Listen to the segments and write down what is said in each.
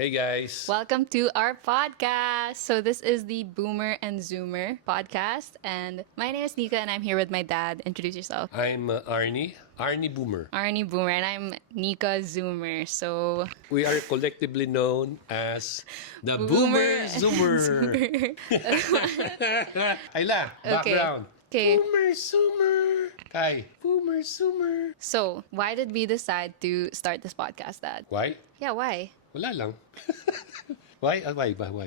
Hey guys. Welcome to our podcast. So this is the Boomer and Zoomer podcast, and my name is Nika, and I'm here with my dad. Introduce yourself. I'm Arni Boomer. Arni Boomer, and I'm Nika Zoomer. So We are collectively known as the Boomer Boomer Zoomer. Kaila, background. Okay. Boomer Zoomer. Kai, Boomer Zoomer. So why did we decide to start this podcast, Dad? Why? Yeah, why? Wala lang. Why? Why? Why?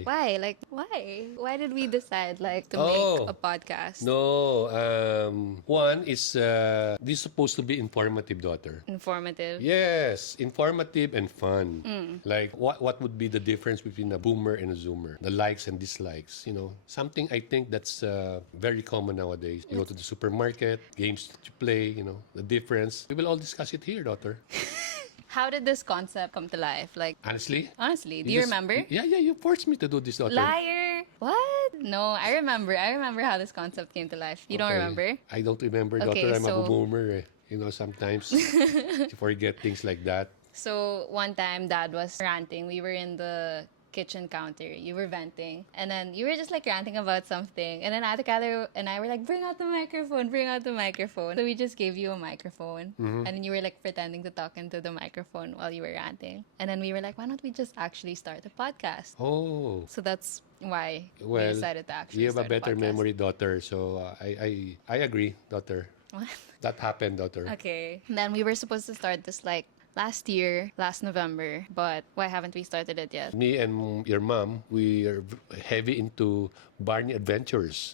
Why? Why did we decide to Oh. make a podcast? No, one is this is supposed to be informative, daughter. Informative. Yes, informative and fun. Like what would be the difference between a boomer and a zoomer? The likes and dislikes, something I think that's very common nowadays. You go to the supermarket, games that you play, the difference. We will all discuss it here, daughter. How did this concept come to life? Honestly? Do you remember? Yeah, you forced me to do this, daughter. Liar! What? No, I remember. I remember how this concept came to life. You don't Okay. remember? I don't remember, Okay, daughter. I'm a so- boomer. Sometimes you forget things like that. So one time, Dad was ranting. We were in the kitchen counter. You were venting, and then you were just ranting about something. And then Ate Kyler and I were like, "Bring out the microphone! Bring out the microphone!" So we just gave you a microphone, and then you were pretending to talk into the microphone while you were ranting. And then we were like, "Why don't we just actually start a podcast?" Oh. So that's why we Well, decided to actually you have a start better podcast. memory, daughter. So I agree, daughter. What? That happened, daughter. Okay. And then we were supposed to start this last year, last November, but why haven't we started it yet? Me and your mom, we are heavy into Barney Adventures.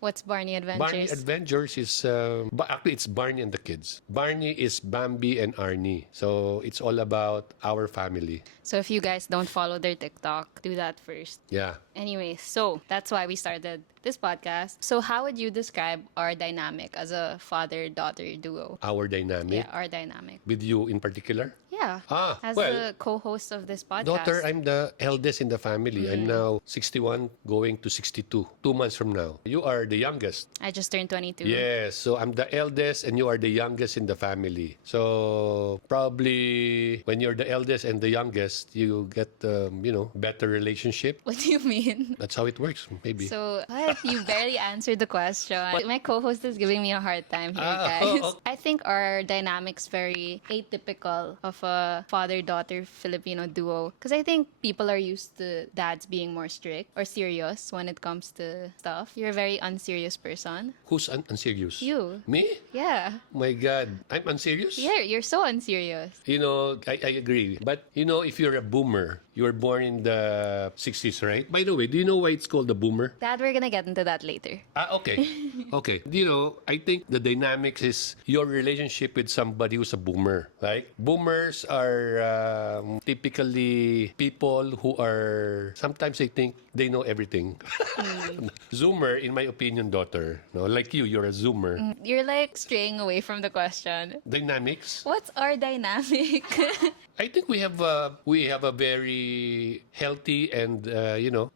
What's Barney Adventures? Barney Adventures is, actually it's Barney and the kids. Barney is Bambi and Arnie. So it's all about our family. So if you guys don't follow their TikTok, do that first. Yeah. Anyway, so that's why we started this podcast. So how would you describe our dynamic as a father-daughter duo? Our dynamic. Yeah, our dynamic. With you in particular? Yeah. As well, the co-host of this podcast. daughter, I'm the eldest in the family. I'm now 61 going to 62. 2 months from now. You are the youngest. I just turned 22. Yes, so I'm the eldest and you are the youngest in the family. So probably when you're the eldest and the youngest, you get, better relationship. What do you mean? That's how it works, maybe. So, what? You barely answered the question. My co-host is giving me a hard time here, Ah, guys. oh. I think our dynamic's very atypical of a father-daughter Filipino duo. Because I think people are used to dads being more strict or serious when it comes to stuff. You're a very unserious person. Who's unserious? You. Me? Yeah. My God, I'm unserious? Yeah, you're so unserious. I agree. But, if you're a boomer, you were born in the 60s, right? By the way, do you know why it's called the boomer? Dad, we're gonna get into that later. Okay. Okay. I think the dynamics is your relationship with somebody who's a boomer. Like, boomers are typically people who are, sometimes I think they know everything. Zoomer, in my opinion, daughter, no, like you're a zoomer. You're straying away from the question. Dynamics. What's our dynamic? I think we have a very healthy and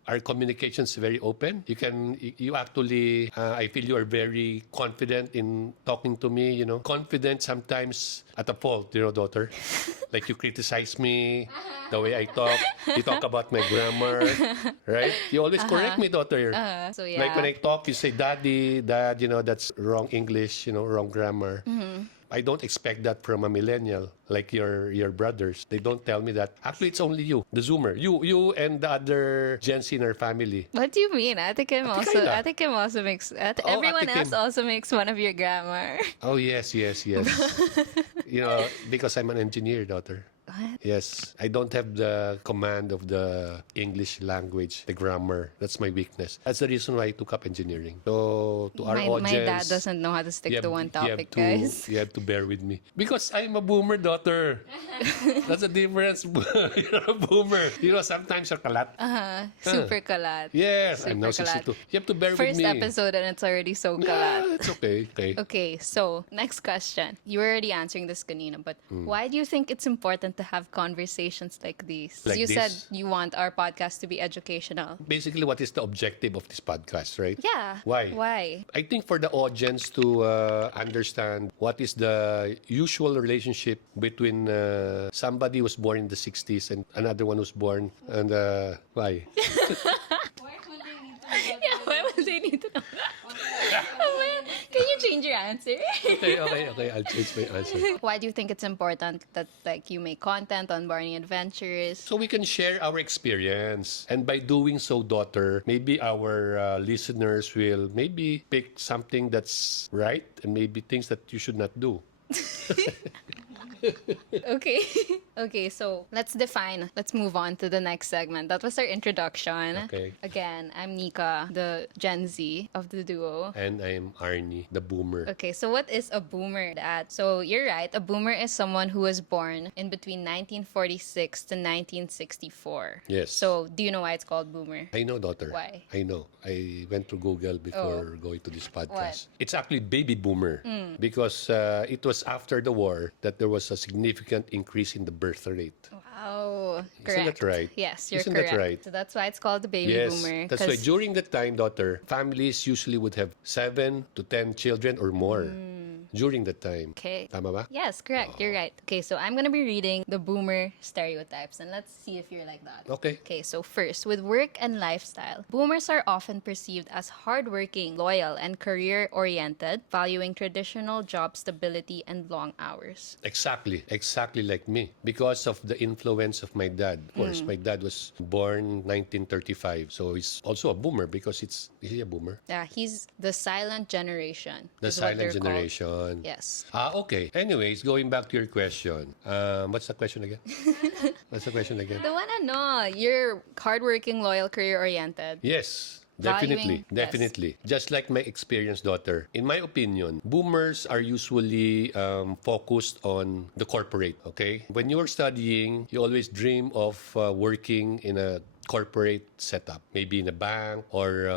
our communication's very open. You actually I feel you are very confident in talking to me. Confident sometimes at a fault. Daughter, like you criticize me the way I talk. You talk about my grammar, right? You always correct me, daughter. So yeah. Like when I talk, you say daddy, dad. That's wrong English. Wrong grammar. I don't expect that from a millennial like your brothers. They don't tell me that. Actually, it's only you, the Zoomer. You and the other Gen Z in our family. What do you mean? Ate Kim also makes... everyone Ate Kim. else also makes fun of your grammar. Oh, yes. Because I'm an engineer, daughter. What? Yes. I don't have the command of the English language, the grammar. That's my weakness. That's the reason why I took up engineering. So, to our audience... My dad doesn't know how to stick to one topic, guys. You have to bear with me. Because I'm a boomer, daughter. That's the difference. You're a boomer. Sometimes you're kalat. Super kalat. Yes, Super I'm now kalat. 62. You have to bear with First me. episode and it's already so kalat. Yeah, it's okay. Okay, so next question. You were already answering this kanina, but why do you think it's important to have conversations like these? Like you said this? you want our podcast to be educational. Basically, what is the objective of this podcast, right? Yeah. Why? Why? I think for the audience to understand what is the usual relationship between somebody who was born in the 60s and another one who's born and why? Yeah, why would they need to know? Oh, man. Can you change your answer? Okay, I'll change my answer. Why do you think it's important that like you make content on Barney Adventures? So we can share our experience. And by doing so, daughter, maybe our listeners will maybe pick something that's right and maybe things that you should not do. Okay. Okay, so let's move on to the next segment. That was our introduction. Okay. Again, I'm Nika, the Gen Z of the duo. And I am Arni, the boomer. Okay, so what is a boomer, Dad? So you're right, a boomer is someone who was born in between 1946 to 1964. Yes. So do you know why it's called boomer? I know, daughter. Why? I know. I went to Google before going to this podcast. What? It's actually baby boomer because it was after the war that there was a significant increase in the birth rate. Wow. Isn't Correct. that right? Yes, you're Isn't correct. that right? So that's why it's called the baby Yes, boomer. that's why during that time, daughter, families usually would have 7 to 10 children or more during that time. Okay. Tama ba? Yes, correct. You're right. Okay, so I'm gonna be reading the boomer stereotypes and let's see if you're like that. Okay. Okay, so first, with work and lifestyle, boomers are often perceived as hardworking, loyal, and career-oriented, valuing traditional job stability and long hours. Exactly like me. Because of the influence of my dad. Of course, my dad was born 1935, so he's also a boomer because is he a boomer? Yeah, he's the silent generation. The is what silent they're called. generation. Yes. Okay. Anyways, going back to your question. What's the question again? What's the question again? The one you're hardworking, loyal, career-oriented. Yes. Valuing- Definitely. Just like my experience, daughter. In my opinion, boomers are usually focused on the corporate, okay? When you're studying, you always dream of working in a corporate setup, maybe in a bank or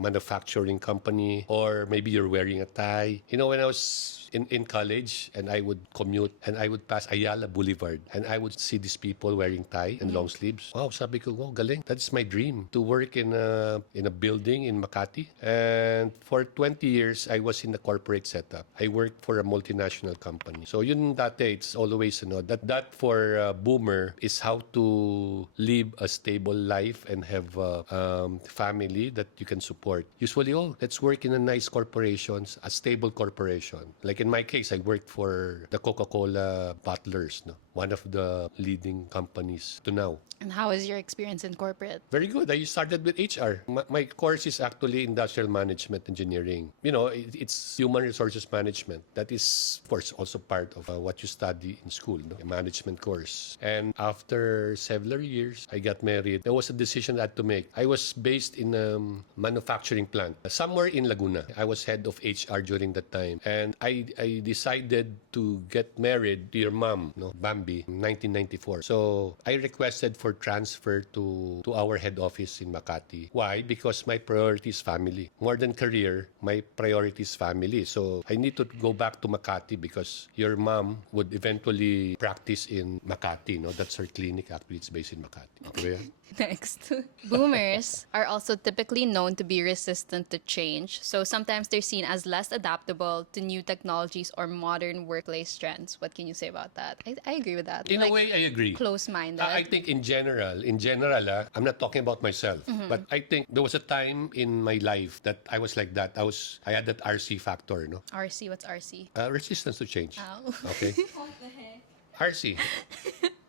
manufacturing company, or maybe you're wearing a tie. You know, when I was in college and I would commute and I would pass Ayala Boulevard and I would see these people wearing tie and long sleeves. Wow, sabi ko, oh, galing. That's my dream, to work in a building in Makati. And for 20 years, I was in the corporate setup. I worked for a multinational company. So yun dati, it's always, that for boomer is how to live a stable life and have a family that you can support. Usually, let's work in a nice corporations, a stable corporation. Like in my case, I worked for the Coca-Cola bottlers, no? One of the leading companies to now. And how was your experience in corporate? Very good. I started with HR. My course is actually industrial management engineering. You know, it's human resources management. That is, of course, also part of what you study in school, no? A management course. And after several years, I got married. There was a decision I had to make. I was based in a manufacturing plant somewhere in Laguna. I was head of HR during that time. And I decided to get married to your mom, no, Bambi, in 1994. So I requested for transfer to our head office in Makati. Why? Because my priority is family. More than career, my priority is family. So I need to go back to Makati because your mom would eventually practice in Makati. No, that's her clinic. Actually, it's based in Makati. Okay. Next. Boomers are also typically known to be resistant to change, so sometimes they're seen as less adaptable to new technologies or modern workplace trends. What can you say about that? I agree with that. In a way, I agree. Close-minded. I think in general, I'm not talking about myself, but I think there was a time in my life that I was like that. I had that RC factor, no? RC, what's RC? Resistance to change. Ow. Okay. What the heck? RC.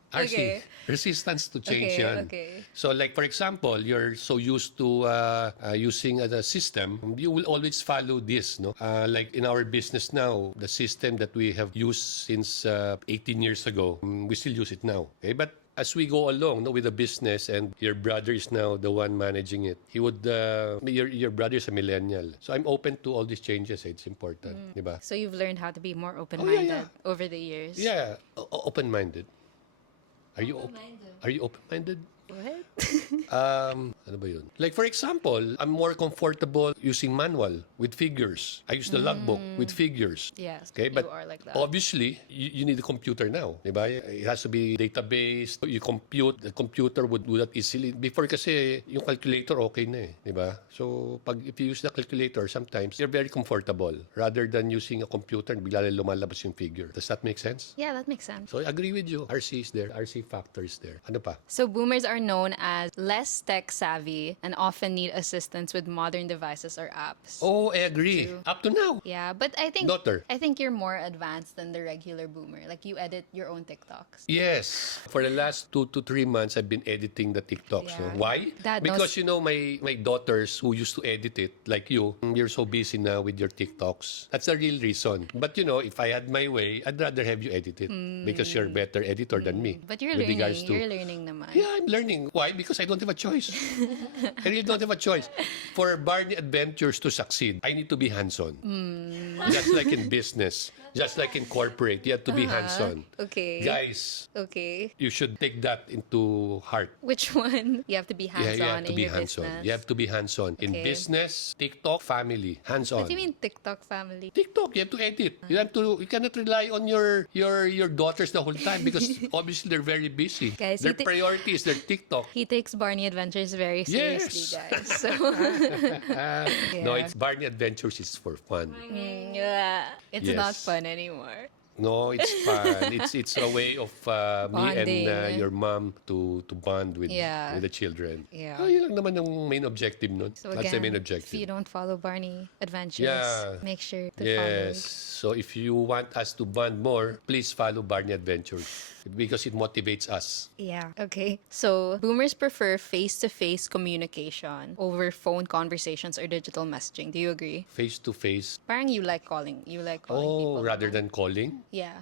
RC. Okay. Resistance to change yan. Okay. So like for example, you're so used to using a system, you will always follow this, no? Like in our business now, the system that we have used since 18 years ago, we still use it now. Okay? But as we go along, no, with the business and your brother is now the one managing it, he would, your brother is a millennial. So I'm open to all these changes. It's important. Diba? So you've learned how to be more open-minded yeah. over the years. Yeah, open-minded. Are you open-minded? What? Ano ba yun? Like for example, I'm more comfortable using manual with figures. I use the logbook with figures. Yes, Okay, but you are like that. obviously, you need a computer now. Diba? It has to be database. You compute. The computer would do that easily. Before kasi, yung calculator okay na eh. Diba? So, if you use the calculator, sometimes you're very comfortable rather than using a computer and bigla lang lumalabas yung figure. Does that make sense? Yeah, that makes sense. So, I agree with you. RC is there. RC factor is there. Ano pa? So boomers are known as less tech savvy and often need assistance with modern devices or apps. Oh, I agree. True. Up to now. Yeah, but I think Daughter. you're more advanced than the regular boomer. Like you edit your own TikToks. Yes. For the last 2 to 3 months, I've been editing the TikToks. Yeah. No? Why? Dad Because, knows- you know, my daughters who used to edit it, like you're so busy now with your TikToks. That's the real reason. But, you know, if I had my way, I'd rather have you edit it because you're a better editor than me. But you're with learning. regards to- You're learning naman. Yeah, I'm learning. Why? Because I don't have a choice. I really don't have a choice. For Barney Adventures to succeed, I need to be hands-on. Just like in business, just like in corporate, you have to be hands-on. Okay. Guys, Okay. you should take that into heart. Which one? You have to be Yeah, hands-on you have to in be your hands-on. business. You have to be hands-on. In Okay. business, TikTok, family, hands-on. What do you mean TikTok family? TikTok, you have to edit. You cannot rely on your daughters the whole time because obviously they're very busy. Guys, Their you thi- priority is their TikTok. He takes Barney Adventures very seriously, Yes. guys. So No, it's Barney Adventures is for fun. yeah, it's not Yes. fun anymore. No, it's fun. It's a way of me Bonding. and your mom to bond with Yeah. the children. Yeah. Oh, yun lang naman yung main objective nun. So That's the again, main if objective. you don't follow Barney Adventures, Yeah. make sure to Yes. follow. So if you want us to bond more, please follow Barney Adventures because it motivates us. Yeah. Okay. So boomers prefer face-to-face communication over phone conversations or digital messaging. Do you agree? Face to face. Parang you like calling. You like calling people. Oh, rather naman. than calling? Yeah.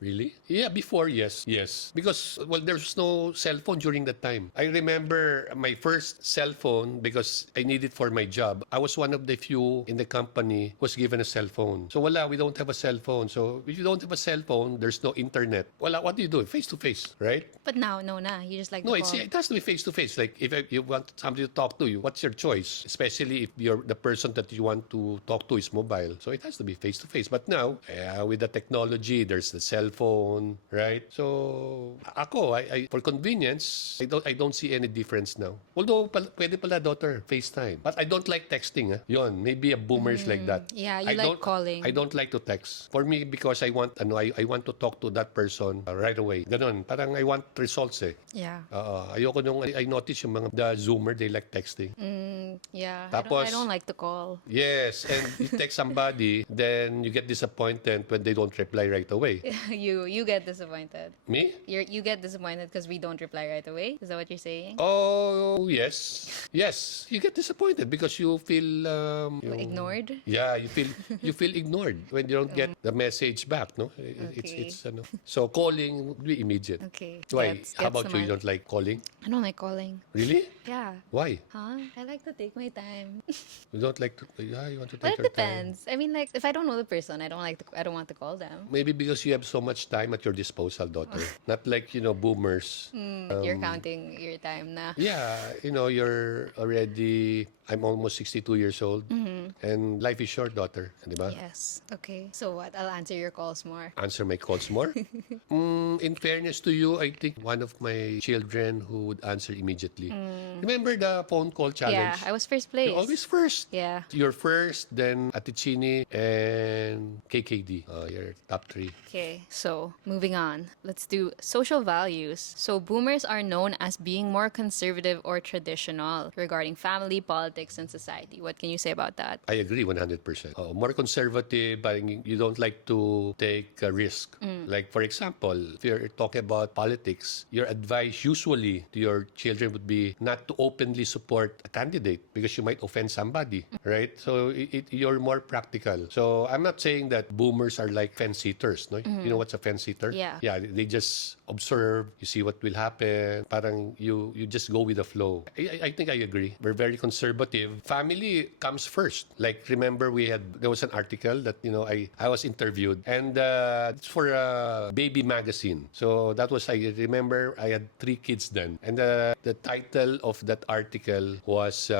Really? Yeah, before, yes. Yes. Because, well, there's no cell phone during that time. I remember my first cell phone because I need it for my job. I was one of the few in the company who was given a cell phone. So, we don't have a cell phone. So, if you don't have a cell phone, there's no internet. What do you do? Face to face, right? But now, no, na. You just like No, to call. it has to be face to face. Like if you want somebody to talk to you, what's your choice? Especially if the person that you want to talk to is mobile. So it has to be face to face. But now, with the technology, there's the cell phone, right? So I for convenience, I don't see any difference now. Although pwede pala daughter FaceTime. But I don't like texting. Yon, maybe a boomer is like that. Yeah, you I like don't- calling. I don't like to text. For me, because I want to talk to that person right away. Ganon. Parang I want results eh. Yeah. Ayoko nung I notice yung mga the Zoomer, they like texting. Yeah. Tapos- I don't like to call. Yes, and you text somebody, then you get disappointed when they don't reply right away. You get disappointed. Me? You get disappointed because we don't reply right away. Is that what you're saying? Oh, yes. Yes, you get disappointed because you feel Ignored? Yeah, you feel ignored when you don't get the message back, no? It's so calling would be immediate. Okay. Why? Gets How about you? naman. You don't like calling? I don't like calling. Really? Yeah. Why? Huh? I like to take my time. You don't like to? Yeah, you want to But take it your time. depends. I mean, like, if I don't know the person, I don't want to call them. Maybe because you have so much time at your disposal, daughter. Not like, boomers. You're counting your time na. Yeah, you're already, I'm almost 62 years old. And life is short, daughter. Di ba? Yes. Okay. So what? I'll answer your calls more. Answer my calls more. In fairness to you, I think one of my children who would answer immediately. Remember the phone call challenge? Yeah, I was first place. You're always first. Yeah. You're first, then Atichini and KKD. Your top 3. Okay, so moving on. Let's do social values. So boomers are known as being more conservative or traditional regarding family, politics, and society. What can you say about that? I agree 100%. More conservative, but you don't like to take a risk. Like, for example, if you're talking about politics, your advice usually to your children would be not to openly support a candidate because you might offend somebody, right? So you're more practical. So I'm not saying that boomers are like fence-sitters, no? You know what's a fence-sitter? Yeah. Yeah, they just observe, you see what will happen. Parang you just go with the flow. I think I agree. We're very conservative. Family comes first. Like, remember there was an article that, I was interviewed and it's for a baby magazine. So that was, I remember I had 3 kids then. And the title of that article was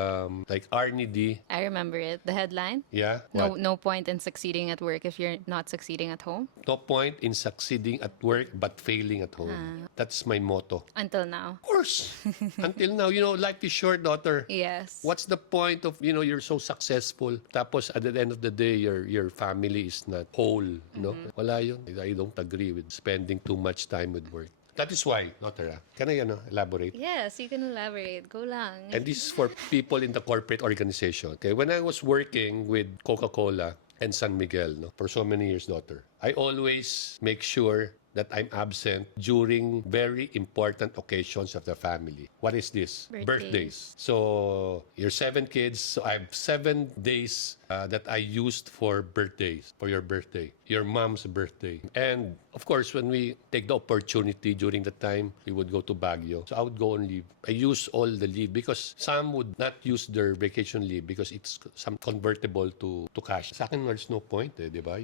like Arni D. I remember it. The headline. Yeah. No, What? no point in succeeding at work if you're not succeeding at home. No point in succeeding at work but failing at home. That's my motto. Until now. Of course. Until now, life is short, daughter. Yes. What's the point of, you're so successful, tapos at the end of the day, your family is not whole, no? Wala yun. I don't agree with spending too much time with work. That is why, daughter, can I elaborate? Yes, you can elaborate. Go lang. And this is for people in the corporate organization. Okay, when I was working with Coca-Cola and San Miguel, for so many years, daughter, I always make sure that I'm absent during very important occasions of the family. What is this? Birthdays. So, your 7 kids, so I have 7 days that I used for birthdays, for your birthday, your mom's birthday. And, of course, when we take the opportunity during the time, we would go to Baguio. So, I would go on leave. I use all the leave because some would not use their vacation leave because it's some convertible to cash. Sa akin, there's no point, di ba?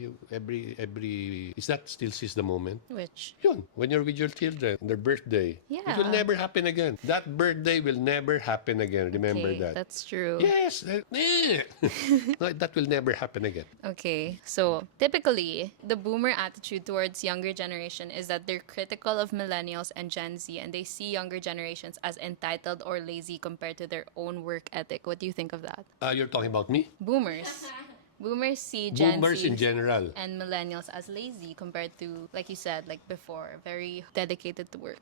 Is that still seize the moment? Which? Yun, when you're with your children, their birthday. Yeah. It will never happen again. That birthday will never happen again. Remember Okay, that. that's true. Yes. No, that will never happen again. Okay, so typically, the boomer attitude towards younger generation is that they're critical of millennials and Gen Z, and they see younger generations as entitled or lazy compared to their own work ethic. What do you think of that? You're talking about me? Boomers. Boomers see Gen Boomers Z in general. and millennials as lazy compared to, like you said, like before, very dedicated to work.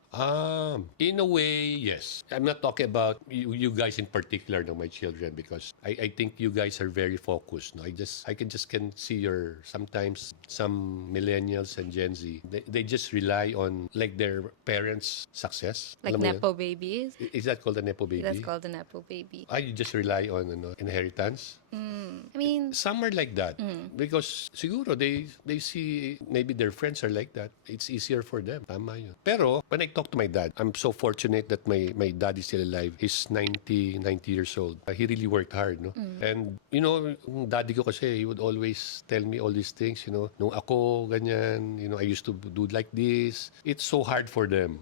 In a way, yes. I'm not talking about you guys in particular, my children, because I think you guys are very focused. No? I can see sometimes some millennials and Gen Z, they just rely on like their parents' success. Like Alam mo Nepo yun? babies. Is that called a Nepo baby? That's called a Nepo baby. You just rely on inheritance? I mean, Some are like that because siguro they see maybe their friends are like that. It's easier for them. Tama yun. Pero when I talk to my dad, I'm so fortunate that my dad is still alive. He's 90 years old. He really worked hard, no? And yung daddy ko kasi, he would always tell me all these things, nung ako ganyan, I used to do like this. It's so hard for them.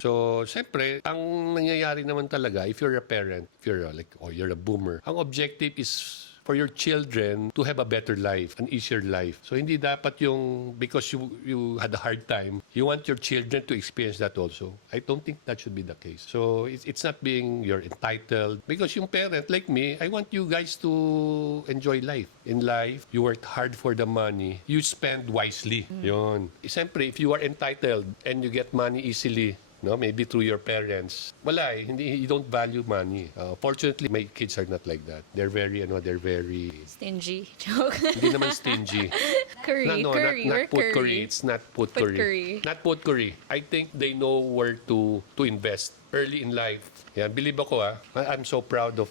So, siyempre, ang nangyayari naman talaga, if you're a parent, if you're you're a boomer, ang objective is for your children to have a better life, an easier life. So, hindi dapat because you had a hard time, you want your children to experience that also. I don't think that should be the case. So, it's not being you're entitled. Because yung parent, like me, I want you guys to enjoy life. In life, you worked hard for the money. You spend wisely. Yun. Siyempre, if you are entitled and you get money easily, maybe through your parents. Wala you don't value money. Fortunately, my kids are not like that. They're very stingy. Joke. Hindi naman stingy. Curry. Not put curry. It's not put curry. Curry. Not put curry. I think they know where to invest early in life. Yeah, believe ako I'm so proud of,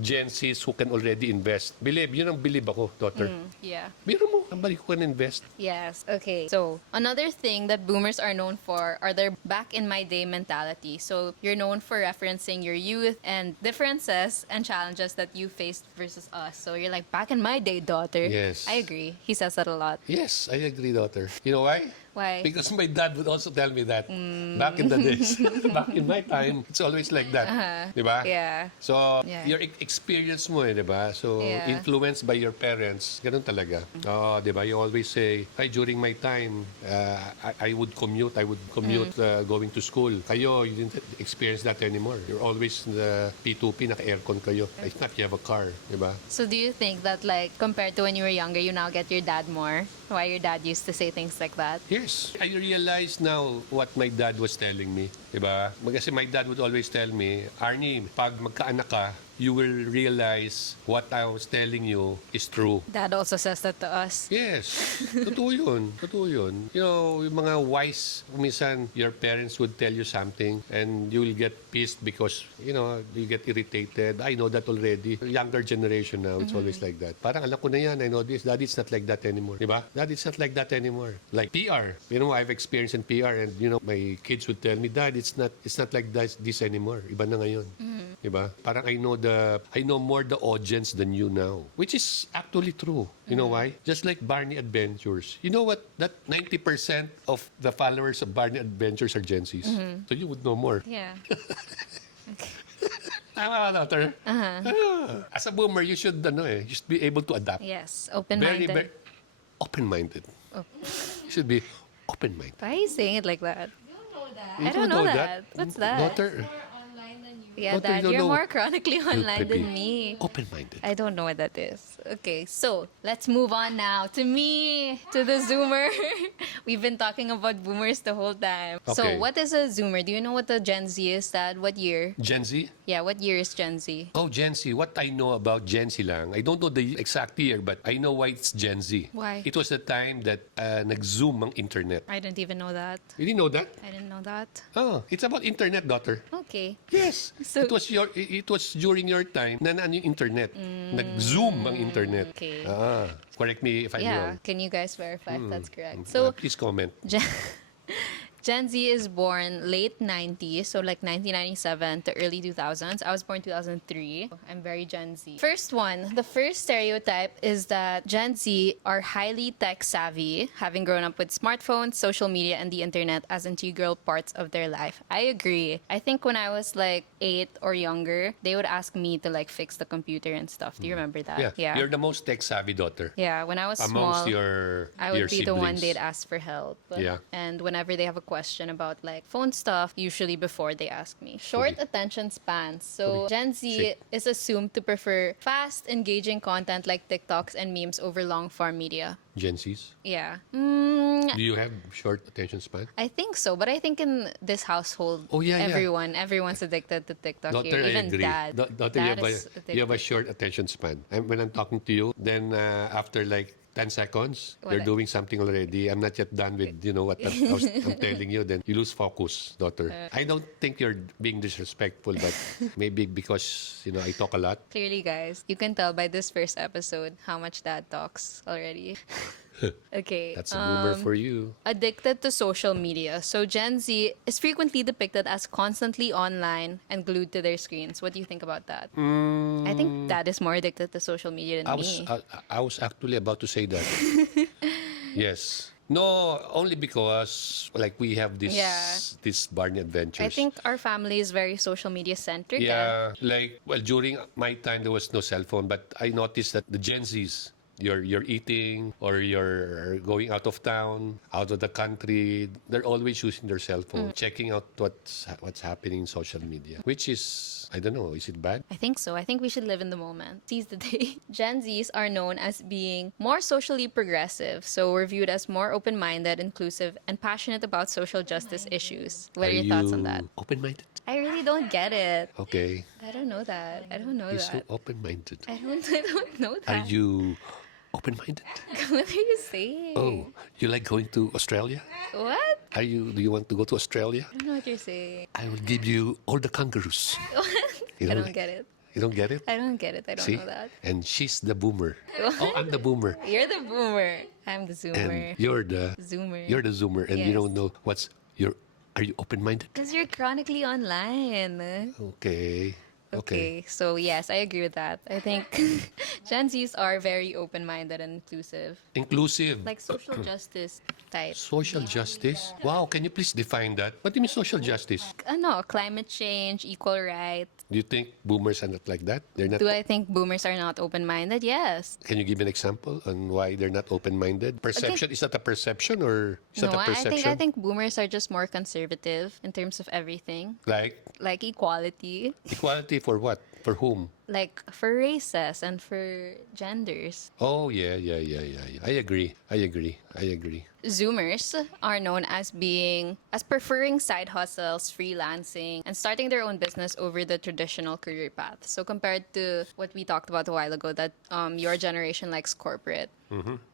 Gen Zs who can already invest. Yun ang believe ako, daughter. Yeah. Biro mo, somebody who can invest. Yes. Okay. So, another thing that boomers are known for are their back in my day mentality. So, you're known for referencing your youth and differences and challenges that you faced versus us. So, you're like, back in my day, daughter. Yes. I agree. He says that a lot. Yes, I agree, daughter. You know why? Why? Because my dad would also tell me that back in the days, back in my time, it's always like that. Diba? Yeah. So, Yeah. your experience mo diba? So, Yeah. influenced by your parents, ganun talaga. Diba? You always say, during my time, I would commute going to school. Kayo, you didn't experience that anymore. You're always in the P2P, naka-aircon kayo. If not, you have a car, diba? So, do you think that, like, compared to when you were younger, you now get your dad more? Why your dad used to say things like that? Yes. I realize now what my dad was telling me. Diba? Kasi my dad would always tell me, Arnie, pag magkaanak ka, you will realize what I was telling you is true. Dad also says that to us. Yes. Totoo yun. Totoo yun. Yung mga wise, minsan, your parents would tell you something and you will get pissed because, you get irritated. I know that already. Younger generation now, it's always like that. Parang alam ko na yan, I know this. Dad, it's not like that anymore. Diba? Dad, it's not like that anymore. Like PR. I've experienced in PR and, my kids would tell me, Dad, it's not like this anymore. Iba na ngayon. Diba? Parang I know more the audience than you now. Which is actually true. You know why? Just like Barney Adventures. You know what? That 90% of the followers of Barney Adventures are Gen Zs. So you would know more. Yeah. Okay. Tama, daughter. As a boomer, you should, you should be able to adapt. Yes, Very, open-minded. very open-minded. Oh. You should be open-minded. Why are you saying it like that? You don't know that. You I don't know that. What's that? Daughter, More online than you. Yeah, What do you Dad, don't you're know? more chronically online Creepy. than me. Open-minded. I don't know what that is. Okay, so let's move on now to me, to the Zoomer. We've been talking about boomers the whole time. Okay. So, what is a Zoomer? Do you know what the Gen Z is, Dad? What year? Gen Z? Yeah, what year is Gen Z? Oh, Gen Z. What I know about Gen Z lang, I don't know the exact year, but I know why it's Gen Z. Why? It was the time that nag-zoom ang internet. I didn't even know that. You didn't know that? I didn't know that. Oh, it's about internet, daughter. Okay. Yes. So- it was during your time na naan yung internet. Nag-zoom ang internet. Okay. Correct me if I'm Yeah, wrong. can you guys verify if that's correct? So, Please comment. Gen Z is born late 90s, so like 1997 to early 2000s. I was born 2003. I'm very Gen Z. First one, the first stereotype is that Gen Z are highly tech savvy, having grown up with smartphones, social media, and the internet as integral parts of their life. I agree. I think when I was like 8 or younger, they would ask me to like fix the computer and stuff. Do you remember that? Yeah. You're the most tech-savvy daughter Yeah, when I was amongst small, your I would your be the one siblings. they'd ask for help. Yeah. And whenever they have a question about like phone stuff, usually before they ask me. Short attention spans. So Gen Z Sí. is assumed to prefer fast, engaging content like TikToks and memes over long form media. Gen Zs. Yeah. Do you have short attention span? I think so, but I think in this household, Oh, yeah, yeah. everyone's addicted to TikTok Daughter, here. I Even agree. Dad. Daughter, Dad you is have a addicted. short attention span. When I'm talking to you, then after like 10 seconds, you're Wala. doing something already. I'm not yet done with, what I'm telling you. Then you lose focus, daughter. I don't think you're being disrespectful, but maybe because, I talk a lot. Clearly, guys, you can tell by this first episode how much Dad talks already. Okay. That's a boomer for you. Addicted to social media. So Gen Z is frequently depicted as constantly online and glued to their screens. What do you think about that? I think Dad is more addicted to social media than me. I was actually about to say that. Yes. No, only because like we have this Yeah. this Barney Adventures. I think our family is very social media centric. Yeah, like during my time there was no cell phone, but I noticed that the Gen Zs, you're eating or you're going out of town, out of the country, they're always using their cell phone, checking out what's happening in social media, which is, I don't know, is it bad? I think so. I think we should live in the moment. Seize the day. Gen Zs are known as being more socially progressive, so we're viewed as more open-minded, inclusive, and passionate about social justice issues. What are your thoughts on that? Open-minded? I really don't get it. Okay. I don't know that. I don't know You're that. so open-minded. I don't know that. Are you open-minded? What are you saying? Oh, you like going to Australia? What? Do you want to go to Australia? I don't know what you're saying. I will give you all the kangaroos. You I know, don't get it. You don't get it? I don't get it. I don't See? know that. And she's the boomer. Oh, I'm the boomer. You're the boomer. I'm the zoomer. And you're the Zoomer. zoomer, and you Yes. don't know are you open-minded? Because you're chronically online. Okay. Okay, so yes, I agree with that. I think Gen Zs are very open-minded and inclusive. Inclusive. Like social justice type. Social justice? Wow, can you please define that? What do you mean social justice? Ano, climate change, equal rights. Do you think boomers are not like that? They're not. Do I think boomers are not open-minded? Yes. Can you give an example on why they're not open-minded? Perception, is that a perception or is that No, a perception? I think boomers are just more conservative in terms of everything. Like Equality. equality for what? For whom? Like for races and for genders. Oh, yeah. I agree. Zoomers are known as preferring side hustles, freelancing, and starting their own business over the traditional career path. So compared to what we talked about a while ago, that your generation likes corporate.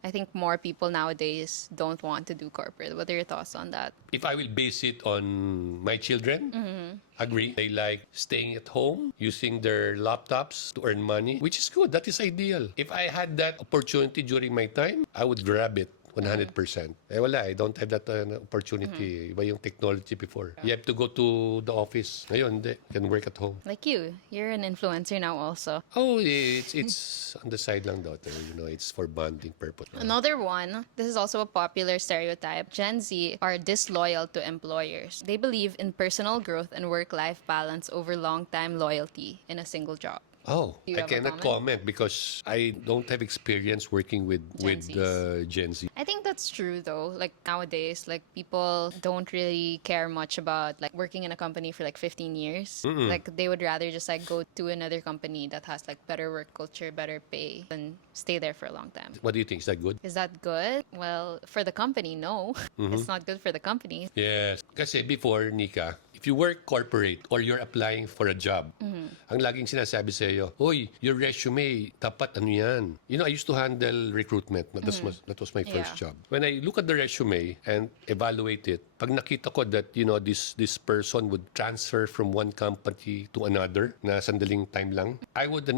I think more people nowadays don't want to do corporate. What are your thoughts on that? If I will base it on my children, agree. They like staying at home, using their laptops to earn money, which is good. That is ideal. If I had that opportunity during my time, I would grab it. 100%. Eh wala, I don't have that opportunity. Iba yung technology before. You have to go to the office. Ngayon, hindi. You can work at home. Like you're an influencer now also. Oh, it's on the side lang, daughter. You know, it's for bonding purpose. Another one, this is also a popular stereotype. Gen Z are disloyal to employers. They believe in personal growth and work-life balance over long-time loyalty in a single job. Oh, Do you I have a cannot comment because I don't have experience working with Gen Z. I think that's true though. Like nowadays, like people don't really care much about like working in a company for like 15 years. Like they would rather just like go to another company that has like better work culture, better pay, and stay there for a long time. What do you think? Is that good? Is that good? Well, for the company, no. It's not good for the company. Yes. Kasi before, Nika, if you work corporate or you're applying for a job, ang laging sinasabi sa iyo, "Hoy, your resume, tapat ano yan?" You know, I used to handle recruitment. That was my first job. When I look at the resume and evaluate it, pag nakita ko that, you know, this person would transfer from one company to another na sandaling time lang, I would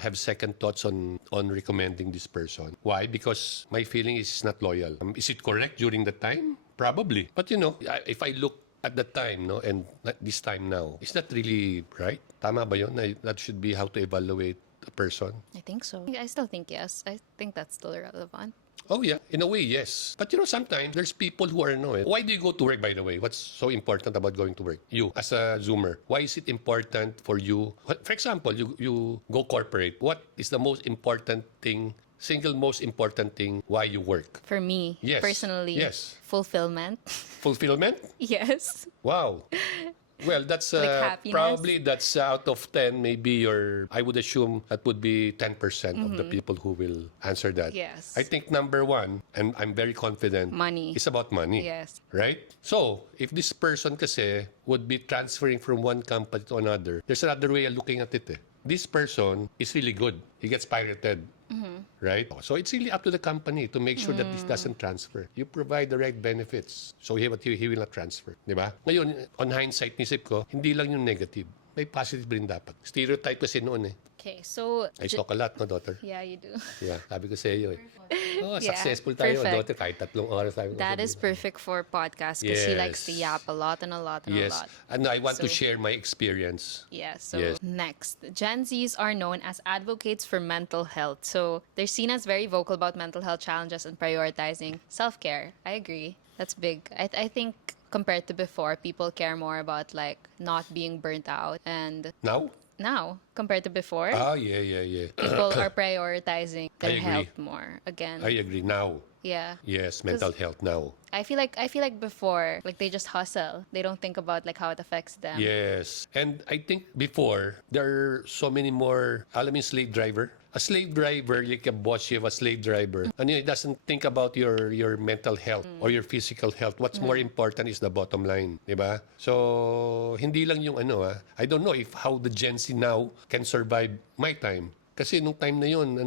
have second thoughts on recommending this person. Why? Because my feeling is he's not loyal. Is it correct during the time? Probably. But you know, if I look at that time, no, and at this time now, is that really right? Tama ba yun? That should be how to evaluate a person. I think so. I still think yes. I think that's still relevant. Oh yeah, in a way, yes. But you know, sometimes there's people who are no. Why do you go to work, by the way? What's so important about going to work? You, as a Zoomer, why is it important for you? For example, you go corporate. What is the most important thing? Single most important thing why you work? For me, Yes. personally, Yes. fulfillment. Fulfillment? Yes. Wow. Well, that's Like happiness? probably that's out of 10, maybe I would assume that would be 10% of the people who will answer that. Yes. I think number one, and I'm very confident, Money. is about money. Yes. Right? So, if this person kasi would be transferring from one company to another, there's another way of looking at it. This person is really good. He gets pirated. Right? So it's really up to the company to make sure that this doesn't transfer. You provide the right benefits. So he will not transfer. Di ba? Ngayon, on hindsight, nisip ko, hindi lang yung negative. May positive rin dapat. Stereotype kasi noon eh. Okay, so I talk a lot, no, daughter? yeah, you do. Yeah, sabi ko sa iyo eh. Oh, Yeah, successful tayo, perfect. daughter. Kahit 3 oras tayo. That is perfect for podcast because he likes to Yes. yap a lot and a lot and a Yes. lot. And I want to So- share my experience. Yeah, so Yes. next, Gen Zs are known as advocates for mental health. So they're seen as very vocal about mental health challenges and prioritizing self-care. I agree. That's big. I think compared to before, people care more about like not being burnt out. And now, compared to before, Ah, yeah. people are prioritizing I their agree. health more. Again, I agree. Now. yeah. Yes, mental health now. I feel like before, like they just hustle. They don't think about like how it affects them. Yes. And I think before, there are so many more, alam mo yung slave driver? A slave driver, like a boss, you have a slave driver. And he doesn't think about your mental health or your physical health. What's more important is the bottom line. Diba? So, hindi lang yung I don't know if how the Gen Z now can survive my time. Kasi nung time na yun,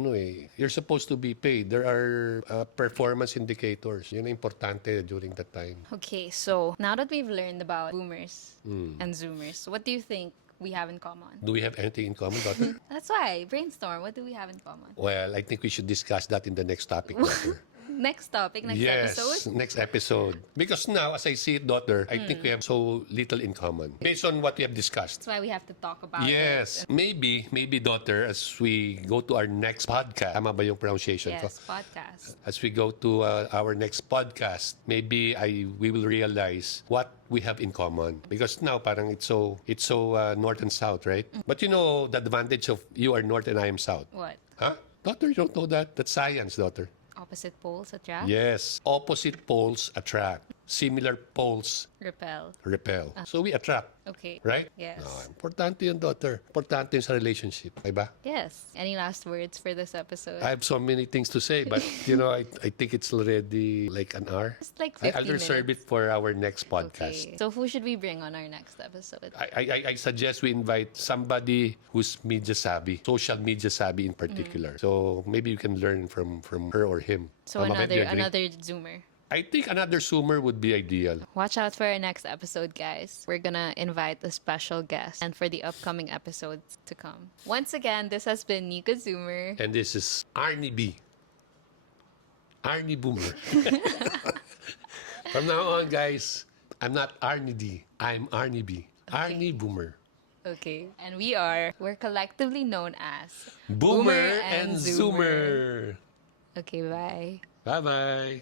you're supposed to be paid. There are performance indicators. Yun ang importante during that time. Okay, so now that we've learned about boomers and zoomers, what do you think we have in common? Do we have anything in common, daughter? That's why, brainstorm. What do we have in common? Well, I think we should discuss that in the next topic, daughter. Next topic, next Yes, episode? next episode. Because now, as I see it, daughter, I think we have so little in common. Based on what we have discussed. That's why we have to talk about it. Yes. Maybe, daughter, as we go to our next podcast, tama ba yung pronunciation ko? Yes, podcast. As we go to our next podcast, maybe we will realize what we have in common. Because now, parang it's so north and south, right? But you know the advantage of you are north and I am south. What? Huh? Daughter, you don't know that? That's science, daughter. Opposite poles attract? Yes. Opposite poles attract. Similar poles repel. So we attract. Okay. Right? Yes. Importante yun, daughter. Importante yun sa relationship. Diba? Yes. Any last words for this episode? I have so many things to say, but I think it's already like an hour. Just like I'll 50 reserve minutes. it for our next podcast. Okay. So who should we bring on our next episode? I suggest we invite somebody who's media savvy, social media savvy in particular. So maybe you can learn from her or him. So Tama ba? Do you agree? another Zoomer. I think another Zoomer would be ideal. Watch out for our next episode, guys. We're gonna invite a special guest and for the upcoming episodes to come. Once again, this has been Nika Zoomer. And this is Arnie B. Arni Boomer. From now on, guys, I'm not Arni D. I'm Arni B. Arni Boomer. Okay. And we're collectively known as Boomer and Zoomer. Okay, bye. Bye-bye.